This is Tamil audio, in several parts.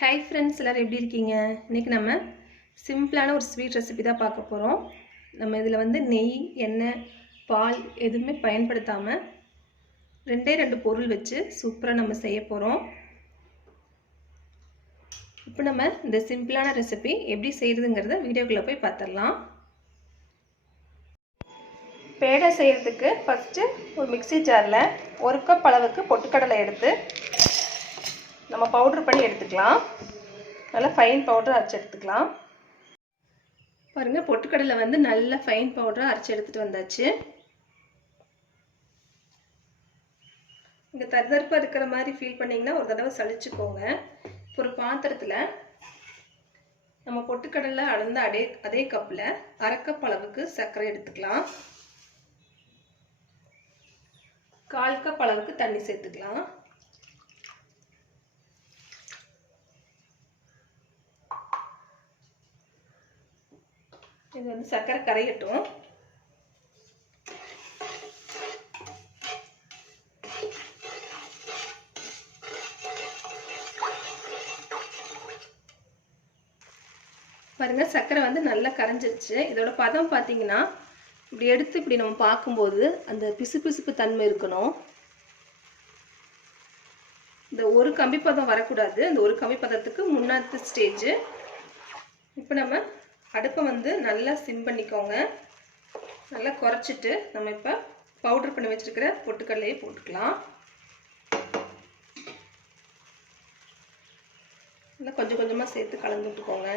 ஹாய் ஃப்ரெண்ட்ஸ், எல்லோரும் எப்படி இருக்கீங்க? இன்றைக்கி நம்ம சிம்பிளான ஒரு ஸ்வீட் ரெசிபி தான் பார்க்க போகிறோம். நம்ம இதில் வந்து நெய், எண்ணெய், பால் எதுவுமே பயன்படுத்தாமல் 2 பொருள் வச்சு சூப்பராக நம்ம செய்ய போகிறோம். இப்போ நம்ம இந்த சிம்பிளான ரெசிபி எப்படி செய்கிறதுங்கிறத வீடியோக்குள்ளே போய் பார்த்துடலாம். பேடை செய்கிறதுக்கு ஃபஸ்ட்டு ஒரு மிக்ஸி ஜாரில் 1 கப் அளவுக்கு பொட்டுக்கடலை எடுத்து நம்ம பவுட்ரு பண்ணி எடுத்துக்கலாம். நல்லா ஃபைன் பவுடர் அரைச்சி எடுத்துக்கலாம். பாருங்கள், பொட்டுக்கடலை வந்து நல்ல ஃபைன் பவுடராக அரைச்சி எடுத்துகிட்டு வந்தாச்சு. இங்கே தருதருப்பாக இருக்கிற மாதிரி ஃபீல் பண்ணிங்கன்னா ஒரு தடவை சளிச்சுக்கோங்க. இப்போ ஒரு பாத்திரத்தில் நம்ம பொட்டுக்கடலை அளந்த அதே கப்பில் 1/2 கப் அளவுக்கு சர்க்கரை எடுத்துக்கலாம். 1/4 கப் அளவுக்கு தண்ணி சேர்த்துக்கலாம். இது வந்து சர்க்கரை கரையட்டும். பாருங்க, சர்க்கரை வந்து நல்லா கரைஞ்சிருச்சு. இதோட பதம் பார்த்தீங்கன்னா இப்படி எடுத்து இப்படி நம்ம பார்க்கும்போது அந்த பிசுபிசுப்பு தன்மை இருக்கணும். இந்த ஒரு கம்பி பதம் வரக்கூடாது. இந்த ஒரு கம்பி பதத்துக்கு முன்னாடி ஸ்டேஜ். இப்போ நம்ம அடுப்பை வந்து நல்லா சிம் பண்ணிக்கோங்க. நல்லா குறைச்சிட்டு நம்ம இப்போ பவுடர் பண்ணி வச்சுருக்கிற பொட்டுக்கடலையை போட்டுக்கலாம். நல்லா கொஞ்சம் கொஞ்சமாக சேர்த்து கலந்து விட்டுக்கோங்க.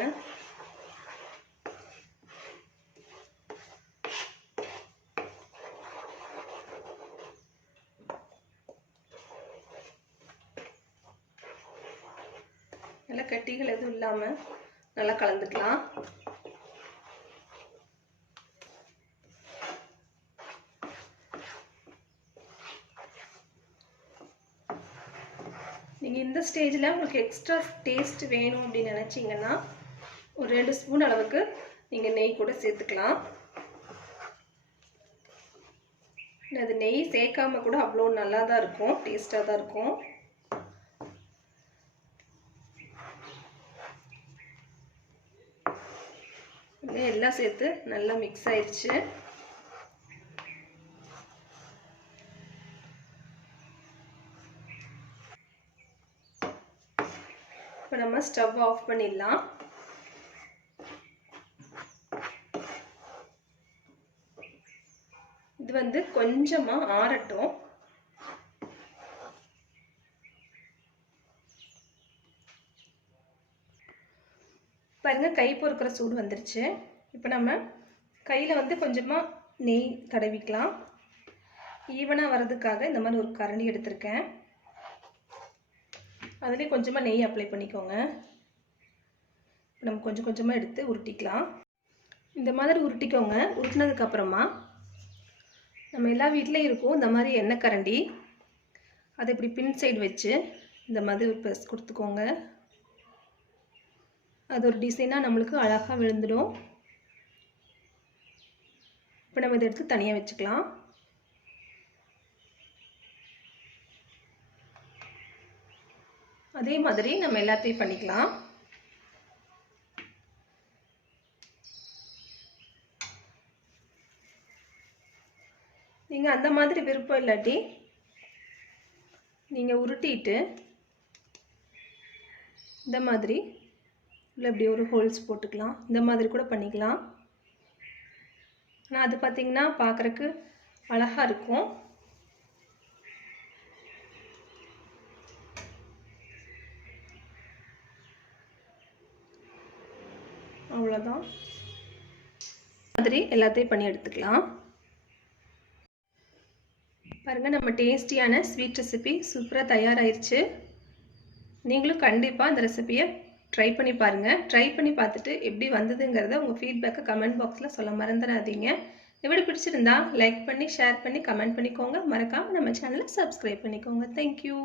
நல்லா கட்டிகள் எதுவும் இல்லாமல் நல்லா கலந்துக்கலாம். நீங்கள் இந்த ஸ்டேஜில் உங்களுக்கு எக்ஸ்ட்ரா டேஸ்ட் வேணும் அப்படின்னு நினச்சிங்கன்னா ஒரு 2 ஸ்பூன் அளவுக்கு நீங்கள் நெய் கூட சேர்த்துக்கலாம். அது நெய் சேர்க்காம கூட அவ்வளோ நல்லா தான் இருக்கும், டேஸ்ட்டாக தான் இருக்கும். எல்லாம் சேர்த்து நல்லா மிக்ஸ் ஆயிடுச்சு. இப்போ நம்ம ஸ்டவ் ஆஃப் பண்ணிடலாம். இது வந்து கொஞ்சமாக ஆறட்டும். பாருங்க, கை பொறுக்கிற சூடு வந்துருச்சு. இப்போ நம்ம கையில் வந்து கொஞ்சமாக நெய் தடவிக்கலாம். ஈவனாக வர்றதுக்காக இந்த மாதிரி ஒரு கரண்டி எடுத்திருக்கேன். அதுலேயே கொஞ்சமாக நெய் அப்ளை பண்ணிக்கோங்க. நம்ம கொஞ்சம் கொஞ்சமாக எடுத்து உருட்டிக்கலாம். இந்த மாதிரி உருட்டிக்கோங்க. உருட்டினதுக்கப்புறமா நம்ம எல்லா வீட்லேயும் இருக்கும் இந்த மாதிரி எண்ணெய் கரண்டி. அதை இப்படி பின் சைடு வச்சு இந்த மாதிரி ஒரு ப்ரெஸ் கொடுத்துக்கோங்க. அது ஒரு டிசைனாக நம்மளுக்கு அழகாக விழுந்துடும். இப்போ நம்ம இதை எடுத்து தனியாக வச்சுக்கலாம். அதே மாதிரி நம்ம எல்லாத்தையும் பண்ணிக்கலாம். நீங்கள் அந்த மாதிரி விருப்பம் இல்லாட்டி நீங்கள் உருட்டிட்டு இந்த மாதிரி இல்லை இப்படி ஒரு ஹோல்ஸ் போட்டுக்கலாம். இந்த மாதிரி கூட பண்ணிக்கலாம். ஆனால் அது பார்த்திங்கன்னா பார்க்குறக்கு அழகாக இருக்கும். அவ்வளோதான். மாதிரி எல்லாத்தையும் பண்ணி எடுத்துக்கலாம். பாருங்கள், நம்ம டேஸ்டியான ஸ்வீட் ரெசிபி சூப்பராக தயாராகிருச்சு. நீங்களும் கண்டிப்பாக இந்த ரெசிபியை ட்ரை பண்ணி பாருங்கள். ட்ரை பண்ணி பார்த்துட்டு எப்படி வந்ததுங்கிறத உங்கள் ஃபீட்பேக்கை கமெண்ட் பாக்ஸில் சொல்ல மறந்துடாதீங்க. எப்படி பிடிச்சிருந்தா லைக் பண்ணி, ஷேர் பண்ணி, கமெண்ட் பண்ணிக்கோங்க. மறக்காமல் நம்ம சேனலை சப்ஸ்கிரைப் பண்ணிக்கோங்க. தேங்க்யூ.